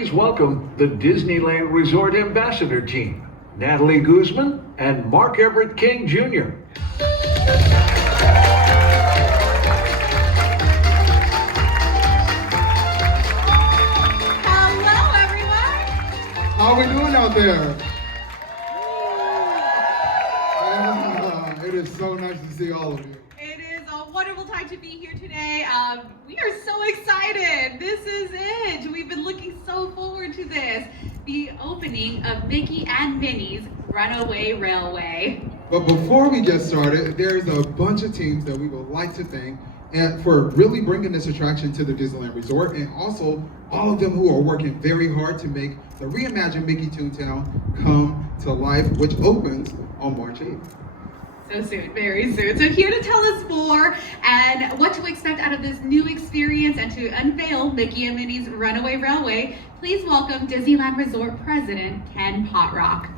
please welcome the Disneyland Resort Ambassador Team, Natalie Guzman and Mark Everett King Jr. Hello, everyone. How are we doing out there? It is so nice to see all of you. It is a wonderful time to be here today. We are so excited. This is it. We've been looking so forward to this. The opening of Mickey and Minnie's Runaway Railway. But before we get started, there's a bunch of teams that we would like to thank and for really bringing this attraction to the Disneyland Resort, and also all of them who are working very hard to make the reimagined Mickey Toontown come to life, which opens on March 8th. So soon, very soon. So here to tell us more and what to expect out of this new experience and to unveil Mickey and Minnie's Runaway Railway, please welcome Disneyland Resort President Ken Potrock.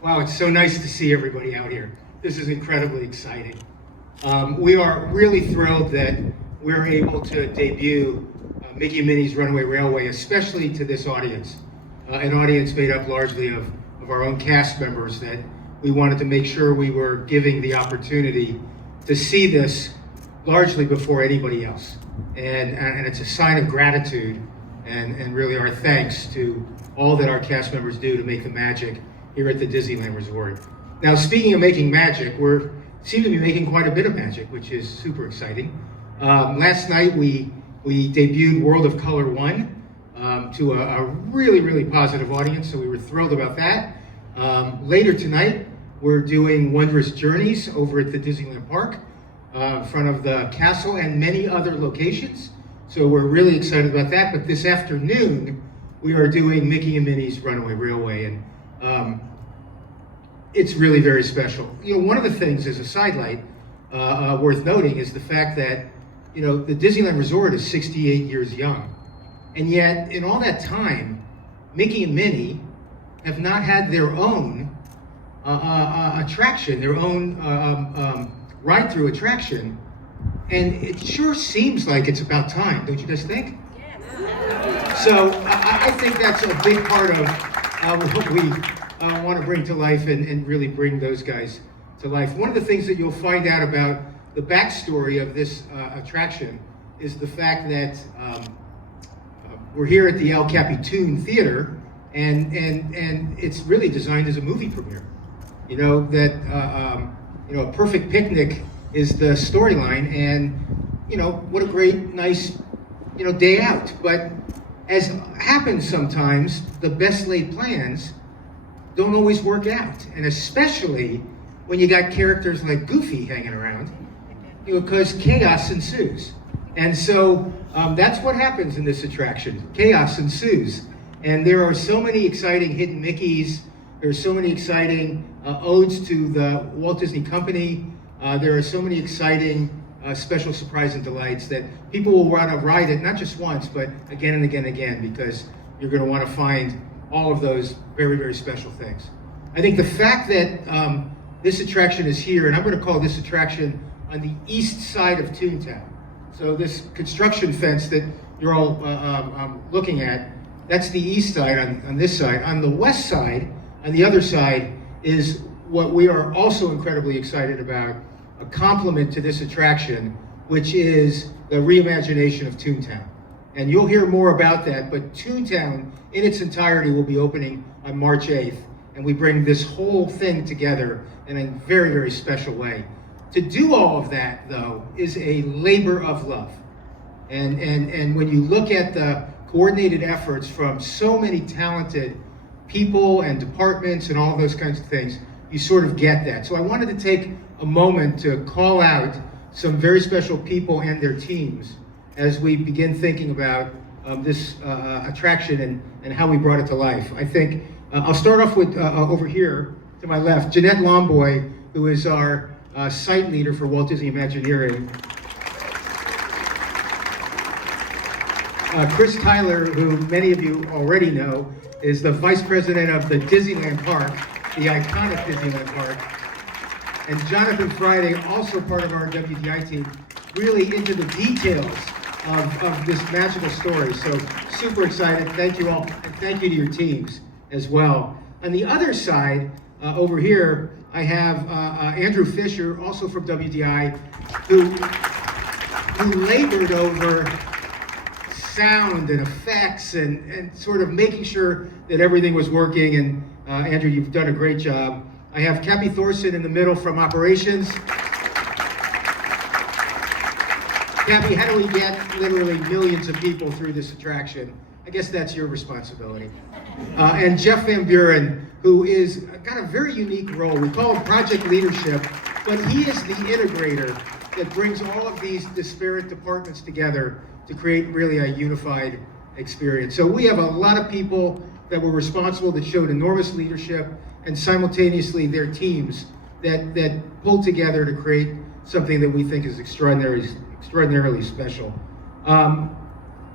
Wow, it's so nice to see everybody out here. This is incredibly exciting. We are really thrilled that we're able to debut Mickey and Minnie's Runaway Railway, especially to this audience, an audience made up largely of our own cast members that we wanted to make sure we were giving the opportunity to see this largely before anybody else. And it's a sign of gratitude and really our thanks to all that our cast members do to make the magic here at the Disneyland Resort. Now, speaking of making magic, we seem to be making quite a bit of magic, which is super exciting. Last night we debuted World of Color 1 to a really, really positive audience, so we were thrilled about that. Later tonight, we're doing Wondrous Journeys over at the Disneyland Park, in front of the castle and many other locations. So we're really excited about that. But this afternoon, we are doing Mickey and Minnie's Runaway Railway, and it's really very special. You know, one of the things as a sidelight worth noting is the fact that, you know, the Disneyland Resort is 68 years young. And yet, in all that time, Mickey and Minnie have not had their own attraction, their own ride-through attraction. And it sure seems like it's about time, don't you guys think? Yes. So I think that's a big part of what we want to bring to life and really bring those guys to life. One of the things that you'll find out about the backstory of this attraction is the fact that we're here at the El Capitan Theater, and it's really designed as a movie premiere. You know, that a perfect picnic is the storyline, and you know, what a great, nice, day out. But as happens sometimes, the best laid plans don't always work out, and especially when you got characters like Goofy hanging around, because chaos ensues. And so that's what happens in this attraction. Chaos ensues. And there are so many exciting hidden Mickeys. There's so many exciting odes to the Walt Disney Company. There are so many exciting special surprise and delights that people will want to ride it, not just once, but again and again and again, because you're going to want to find all of those very, very special things. I think the fact that this attraction is here, and I'm going to call this attraction on the east side of Toontown. So this construction fence that you're all looking at, that's the east side on this side. On the west side, on the other side, is what we are also incredibly excited about, a complement to this attraction, which is the reimagination of Toontown. And you'll hear more about that, but Toontown in its entirety will be opening on March 8th, and we bring this whole thing together in a very, very special way. To do all of that, though, is a labor of love. And when you look at the coordinated efforts from so many talented people and departments and all those kinds of things, you sort of get that. So I wanted to take a moment to call out some very special people and their teams as we begin thinking about this attraction and how we brought it to life. I think I'll start off with over here to my left, Jeanette Lomboy, who is our site leader for Walt Disney Imagineering. Chris Tyler, who many of you already know, is the vice president of the Disneyland Park, the iconic Disneyland Park. And Jonathan Friday, also part of our WDI team, really into the details of this magical story. So super excited. Thank you all. And thank you to your teams as well. On the other side, over here, I have Andrew Fisher, also from WDI, who labored over sound and effects and sort of making sure that everything was working. And Andrew, you've done a great job. I have Cappy Thorson in the middle from operations. Cappy, how do we get literally millions of people through this attraction? I guess that's your responsibility. And Jeff Van Buren, who is got a very unique role. We call him project leadership, but he is the integrator that brings all of these disparate departments together to create really a unified experience. So we have a lot of people that were responsible, that showed enormous leadership, and simultaneously their teams that pulled together to create something that we think is extraordinarily special.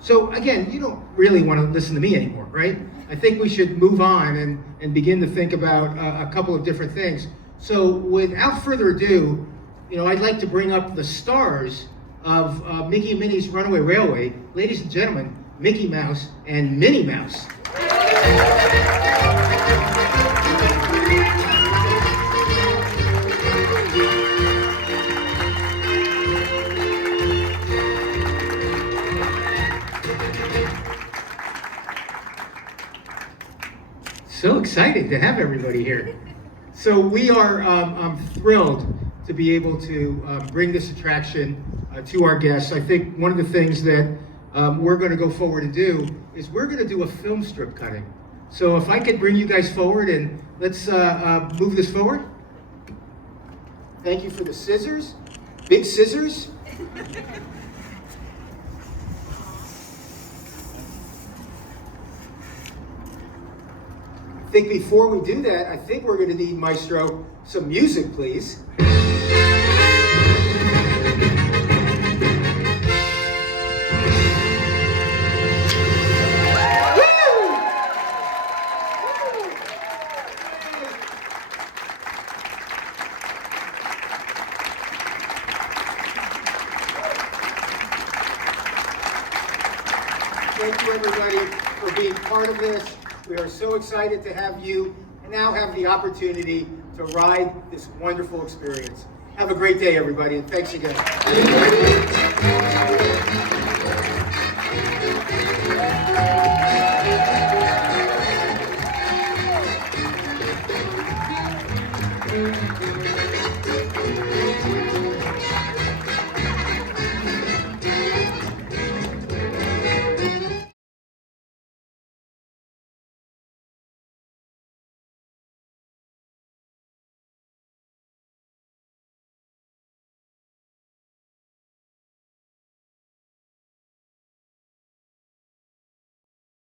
So again, you don't really want to listen to me anymore, right? I think we should move on and begin to think about a couple of different things. So without further ado, I'd like to bring up the stars of Mickey and Minnie's Runaway Railway. Ladies and gentlemen, Mickey Mouse and Minnie Mouse. So exciting to have everybody here. So we are thrilled to be able to bring this attraction to our guests. I think one of the things that we're going to go forward and do is we're going to do a film strip cutting. So if I could bring you guys forward and let's move this forward. Thank you for the scissors, big scissors. I think before we do that, I think we're going to need, Maestro, some music, please. Thank you, everybody, for being part of this. We are so excited to have you now have the opportunity to ride this wonderful experience. Have a great day, everybody, and thanks again.